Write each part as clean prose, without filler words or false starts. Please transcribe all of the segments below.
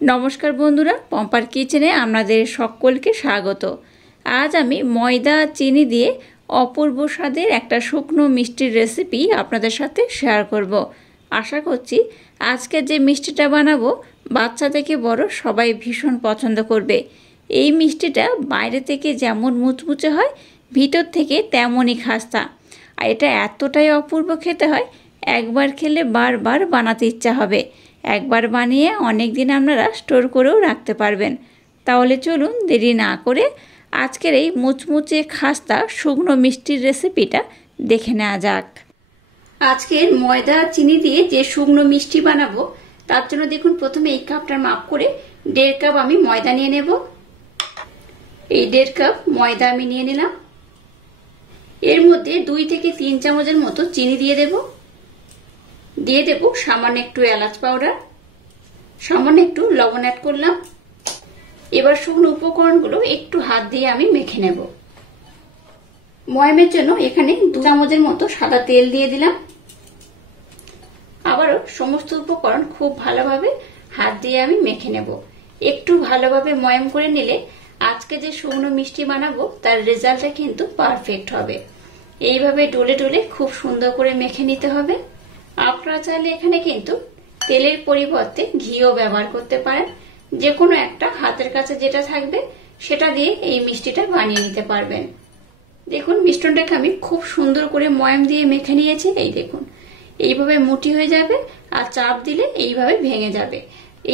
নমস্কার বন্ধুরা, পম্পার কিচেনে আপনাদের সকলকে স্বাগত। আজ আমি ময়দা চিনি দিয়ে অপূর্ব স্বাদের একটা শুকনো মিষ্টির রেসিপি আপনাদের সাথে শেয়ার করব। আশা করছি আজকে যে মিষ্টিটা বানাবো বাচ্চা থেকে বড় সবাই ভীষণ পছন্দ করবে। এই মিষ্টিটা বাইরে থেকে যেমন মুচমুচে হয়, ভিতর থেকে তেমনই খাস্তা। আর এটা এতটাই অপূর্ব খেতে হয়, একবার খেলে বারবার বানাতে ইচ্ছা হবে। একবার বানিয়ে অনেক দিন আপনারা স্টোর করেও রাখতে পারবেন। তাহলে চলুন দেরি না করে আজকের এই মুচমুচে খাস্তা শুকনো মিষ্টির রেসিপিটা দেখে নেওয়া যাক। আজকের ময়দা চিনি দিয়ে যে শুকনো মিষ্টি বানাবো তার জন্য দেখুন প্রথমে এই কাপটার মাপ করে 1.5 কাপ আমি ময়দা নিয়ে নেব। এই 1.5 কাপ ময়দা আমি নিয়ে নিলাম। এর মধ্যে 2 থেকে 3 চামচের মতো চিনি দিয়ে দেব। দিয়ে দেব সামান্য একটু এলাচ পাউডার, সামান্য একটু লবণ অ্যাড করলাম। এবার শুকনো উপকরণগুলো একটু হাত দিয়ে আমি মেখে নেব। ময়ামের জন্য এখানে 2 চামচের মতো সাদা তেল দিয়ে দিলাম। আবারও সমস্ত উপকরণ খুব ভালোভাবে হাত দিয়ে আমি মেখে নেব। একটু ভালোভাবে ময়াম করে নিলে আজকে যে শুকনো মিষ্টি বানাবো তার রেজাল্টটা কিন্তু পারফেক্ট হবে। এইভাবে ডলে ডলে খুব সুন্দর করে মেখে নিতে হবে। আপনারা চাইলে এখানে কিন্তু তেলের পরিবর্তে ঘিও ব্যবহার করতে পারেন। যে কোনো একটা হাতের কাছে যেটা থাকবে সেটা দিয়ে এই মিষ্টিটা বানিয়ে নিতে পারবেন। দেখুন মিশ্রণটাকে আমি খুব সুন্দর করে ময়াম দিয়ে মেখে নিয়েছি। এই দেখুন এইভাবে মুঠি হয়ে যাবে আর চাপ দিলে এইভাবে ভেঙে যাবে।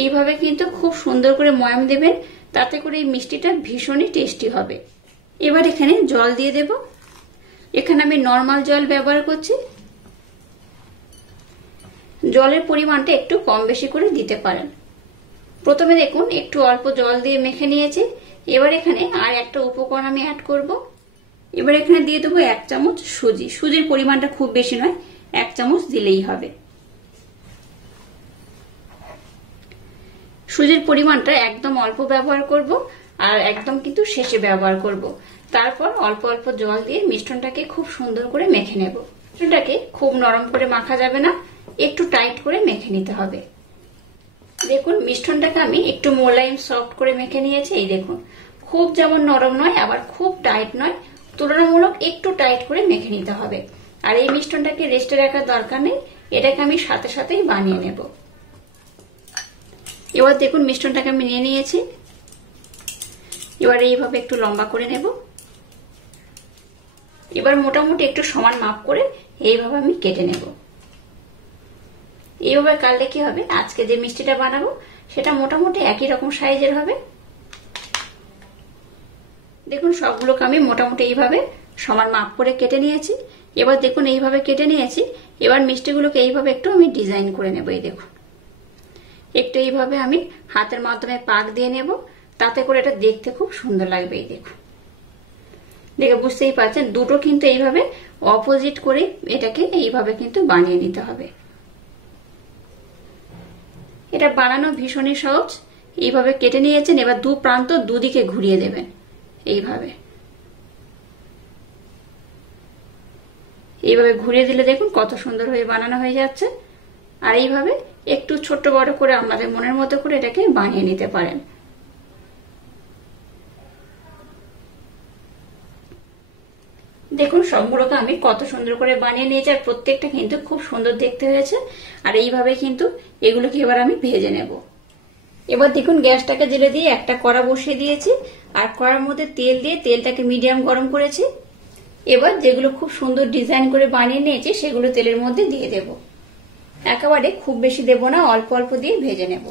এইভাবে কিন্তু খুব সুন্দর করে ময়াম দেবেন, তাতে করে এই মিষ্টিটা ভীষণই টেস্টি হবে। এবার এখানে জল দিয়ে দেব। এখানে আমি নর্মাল জল ব্যবহার করছি। জলের পরিমাণটা একটু কম বেশি করে দিতে পারেন। প্রথমে দেখুন একটু অল্প জল দিয়ে মেখে নিয়েছি। এবার এখানে আর একটা উপকরণ আমি অ্যাড করব। এবার এখানে দিয়ে দেবো 1 চামচ সুজি। সুজির পরিমাণটা খুব বেশি নয়, 1 চামচ দিলেই হবে। সুজির পরিমাণটা একদম অল্প ব্যবহার করব আর একদম কিন্তু শেষে ব্যবহার করব। তারপর অল্প অল্প জল দিয়ে মিশ্রণটাকে খুব সুন্দর করে মেখে নেব। মিশ্রণটাকে খুব নরম করে মাখা যাবে না, একটু টাইট করে মেখে নিতে হবে। দেখুন মিশ্রণটাকে আমি একটু মোলায়েম সফট করে মেখে নিয়েছি। এই দেখুন খুব যেমন নরম নয় আবার খুব টাইট নয়, তুলনামূলক একটু টাইট করে মেখে নিতে হবে। আর এই মিশ্রণটাকে রেস্টে রাখার দরকার নেই, এটাকে আমি সাথে সাথেই বানিয়ে নেব। এবার দেখুন মিশ্রণটাকে আমি নিয়ে নিয়েছি। এবার এইভাবে একটু লম্বা করে নেব। এবার মোটামুটি একটু সমান মাপ করে এইভাবে আমি কেটে নেব। এইভাবে কাটলে কি হবে, আজকে যে মিষ্টিটা বানাবো সেটা মোটামুটি একই রকম সাইজের হবে। দেখুন সবগুলোকে আমি মোটামুটি এইভাবে সমান মাপ করে কেটে নিয়েছি। এবার দেখুন এইভাবে কেটে নিয়েছি। এবার মিষ্টিগুলোকে এইভাবে একটু আমি ডিজাইন করে নেব। এই দেখুন একটু এইভাবে আমি হাতের মাধ্যমে পাক দিয়ে নেব, তাতে করে এটা দেখতে খুব সুন্দর লাগবে। এই দেখুন দেখে বুঝতেই পারছেন দুটো কিন্তু এইভাবে অপোজিট করে এটাকে এইভাবে কিন্তু বানিয়ে নিতে হবে। এটা বানানো ভীষণই সহজ। এইভাবে কেটে নিয়েছেন। এবার দু প্রান্ত দুদিকে ঘুরিয়ে দেবেন। এইভাবে ঘুরিয়ে দিলে দেখুন কত সুন্দর হয়ে বানানো হয়ে যাচ্ছে। আর এইভাবে একটু ছোট বড় করে আপনাদের মনের মতো করে এটাকে বানিয়ে নিতে পারেন। দেখুন সবগুলোকে আমি কত সুন্দর করে বানিয়ে নিয়েছি আর প্রত্যেকটা কিন্তু খুব সুন্দর দেখতে হয়েছে। আর এইভাবে কিন্তু এগুলোকে এবার আমি ভেজে নেব। এবার দেখুন গ্যাসটাকে জেলে দিয়ে একটা কড়া বসিয়ে দিয়েছি আর কড়ার মধ্যে তেল দিয়ে তেলটাকে মিডিয়াম গরম করেছি। এবার যেগুলো খুব সুন্দর ডিজাইন করে বানিয়ে নিয়েছি সেগুলো তেলের মধ্যে দিয়ে দেব। একেবারে খুব বেশি দেব না, অল্প অল্প দিয়ে ভেজে নেব।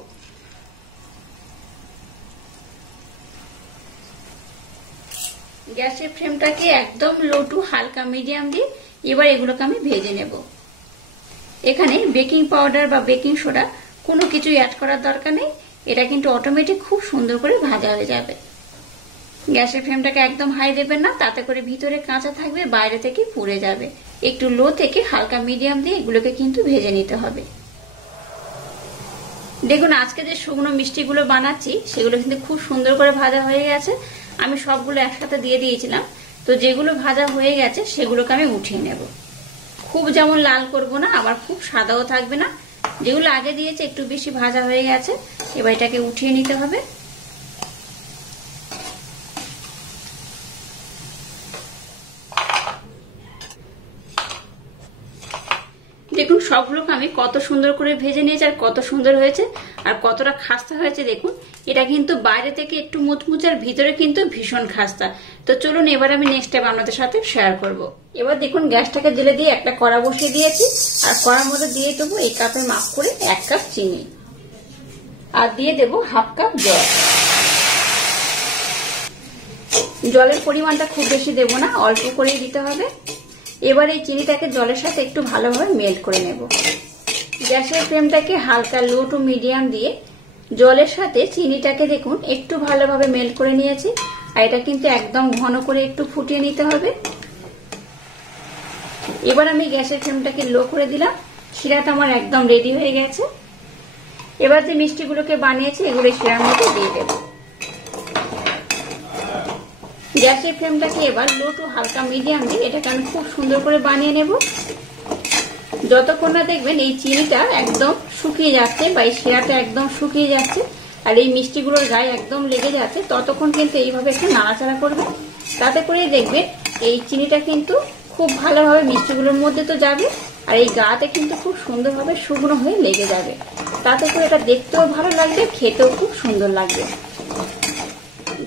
গ্যাসের ফ্লেমটাকে একদম লো টু হালকা মিডিয়াম দিয়ে এবার এগুলোকে আমি ভেজে নেব। এখানে বেকিং পাউডার বা বেকিং সোডা কোনো কিছু অ্যাড করার দরকার নেই, এটা কিন্তু অটোমেটিক খুব সুন্দর করে ভাজা হয়ে যাবে। গ্যাসের ফ্লেমটাকে একদম হাই দেবেন না, তাতে করে ভিতরে কাঁচা থাকবে, বাইরে থেকে পুড়ে যাবে। একটু লো থেকে হালকা মিডিয়াম দিয়ে এগুলোকে কিন্তু ভেজে নিতে হবে। দেখুন আজকে যে শুকনো মিষ্টিগুলো বানাচ্ছি সেগুলো কিন্তু খুব সুন্দর করে ভাজা হয়ে গেছে। আমি সবগুলো একসাথে দিয়ে দিয়েছিলাম, তো যেগুলো ভাজা হয়ে গেছে সেগুলোকে আমি উঠিয়ে নেব। খুব যেমন লাল করব না, আবার খুব সাদাও থাকবে না, যেগুলো আগে দিয়েছে একটু বেশি ভাজা হয়ে গেছে, এবার এটাকে উঠিয়ে নিতে হবে। দেখুন সবগুলোকে আমি কত সুন্দর করে ভেজে নিয়েছি আর কত সুন্দর হয়েছে আর কতটা খাস্তা হয়েছে। দেখুন এটা কিন্তু বাইরে থেকে একটু মুচমুচে আর ভিতরে কিন্তু ভীষণ খাস্তা। তো চলুন এবার আমি নেক্সট স্টেপ আপনাদের সাথে শেয়ার করব। এবার দেখুন গ্যাসটাকে জেলে দিয়ে একটা কড়া বসিয়ে দিয়েছি আর কড়ার মধ্যে দিয়ে দেবো এই কাপের মাপ করে 1 কাপ চিনি আর দিয়ে দেবো 1/2 কাপ জল। জলের পরিমাণটা খুব বেশি দেবো না, অল্প করেই দিতে হবে। এবার এই চিনিটাকে জলের সাথে একটু ভালোভাবে মেল্ট করে নেব। গ্যাসের ফ্লেমটাকে হালকা লো টু মিডিয়াম দিয়ে জলের সাথে চিনিটাকে দেখুন একটু ভালোভাবে মেল্ট করে নিয়েছি। আর এটা কিন্তু একদম ঘন করে একটু ফুটিয়ে নিতে হবে। এবার আমি গ্যাসের ফ্লেমটাকে লো করে দিলাম। শিরাটা আমার একদম রেডি হয়ে গেছে। এবার যে মিষ্টিগুলোকে বানিয়েছি এগুলো শিরার মধ্যে দিয়ে দেব। গ্যাসের ফ্লেমটাকে এবার লো টু হালকা মিডিয়াম দিয়ে এটাকে আমি খুব সুন্দর করে বানিয়ে নেব। যতক্ষণ না দেখবেন এই চিনিটা একদম শুকিয়ে যাচ্ছে বা এই শিরাটা একদম শুকিয়ে যাচ্ছে আর এই মিষ্টিগুলোর গায়ে একদম লেগে যাচ্ছে, ততক্ষণ কিন্তু এইভাবে একটু নাড়াচাড়া করবে। তাতে করে দেখবেন এই চিনিটা কিন্তু খুব ভালোভাবে মিষ্টিগুলোর মধ্যে তো যাবে আর এই গাতে কিন্তু খুব সুন্দরভাবে শুকনো হয়ে লেগে যাবে। তাতে করে এটা দেখতেও ভালো লাগবে, খেতেও খুব সুন্দর লাগবে।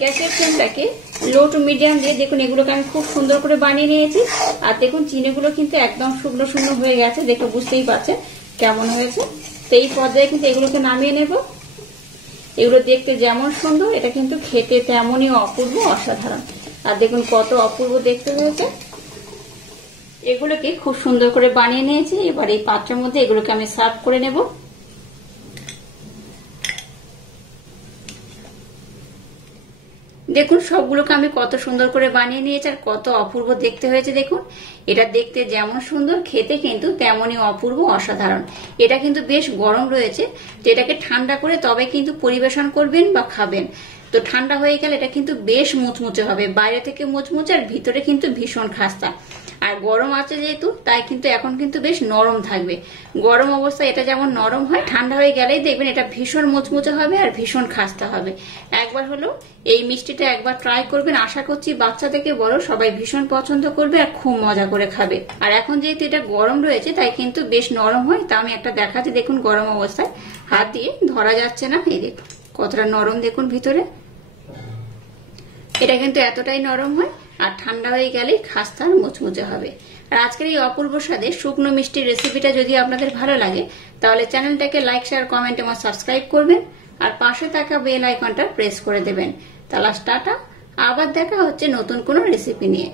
গ্যাসের ফ্লেমটাকে লো টু মিডিয়াম দিয়ে দেখুন এগুলোকে আমি খুব সুন্দর করে বানিয়ে নিয়েছি। আর দেখুন চিনিগুলো কিন্তু একদম শুকনো শুকনো হয়ে গেছে, দেখে বুঝতেই পারছেন কেমন হয়েছে। তো এই পর্যায়ে কিন্তু এগুলোকে নামিয়ে নেব। এগুলো দেখতে যেমন সুন্দর এটা কিন্তু খেতে তেমনই অপূর্ব অসাধারণ। আর দেখুন কত অপূর্ব দেখতে হয়েছে। এগুলোকে খুব সুন্দর করে বানিয়ে নিয়েছি। এবার এই পাত্রের মধ্যে এগুলোকে আমি সার্ভ করে নেব। দেখুন সবগুলোকে আমি কত সুন্দর করে বানিয়ে নিয়েছি আর কত অপূর্ব দেখতে হয়েছে। দেখুন এটা দেখতে যেমন সুন্দর খেতে কিন্তু তেমনই অপূর্ব অসাধারণ। এটা কিন্তু বেশ গরম রয়েছে, তো এটাকে ঠান্ডা করে তবে কিন্তু পরিবেশন করবেন বা খাবেন। তো ঠান্ডা হয়ে গেলে এটা কিন্তু বেশ মুচমুচে হবে, বাইরে থেকে মুচমুচে আর ভিতরে কিন্তু ভীষণ খাস্তা। আর গরম আছে যেহেতু তাই কিন্তু এখন কিন্তু বেশ নরম থাকবে। গরম অবস্থায় এটা যেমন নরম হয়, ঠান্ডা হয়ে গেলেই দেখবেন এটা ভীষণ মুচমুচে হবে আর ভীষণ খাস্তা হবে। একবার হলো এই মিষ্টিটা একবার ট্রাই করবেন, আশা করছি বাচ্চা থেকে বড় সবাই ভীষণ পছন্দ করবে আর খুব মজা করে খাবে। আর এখন যেহেতু এটা গরম রয়েছে তাই কিন্তু বেশ নরম হয়। তা আমি একটা দেখাচ্ছি, দেখুন গরম অবস্থায় হাত দিয়ে ধরা যাচ্ছে না, এই দেখুন কতটা নরম দেখুন ভিতরে। এটা কিন্তু এতটাই নরম হয় আর ঠান্ডা হয়ে গেলেই খাস্তা আর মুচমুচে হবে। আর আজকের এই অপূর্ব স্বাদের শুকনো মিষ্টির রেসিপিটা যদি আপনাদের ভালো লাগে তাহলে চ্যানেলটাকে লাইক শেয়ার কমেন্ট এবং সাবস্ক্রাইব করবেন আর পাশে থাকা বেল আইকনটা প্রেস করে দেবেন। তাহলে টাটা, আবার দেখা হচ্ছে নতুন কোনো রেসিপি নিয়ে।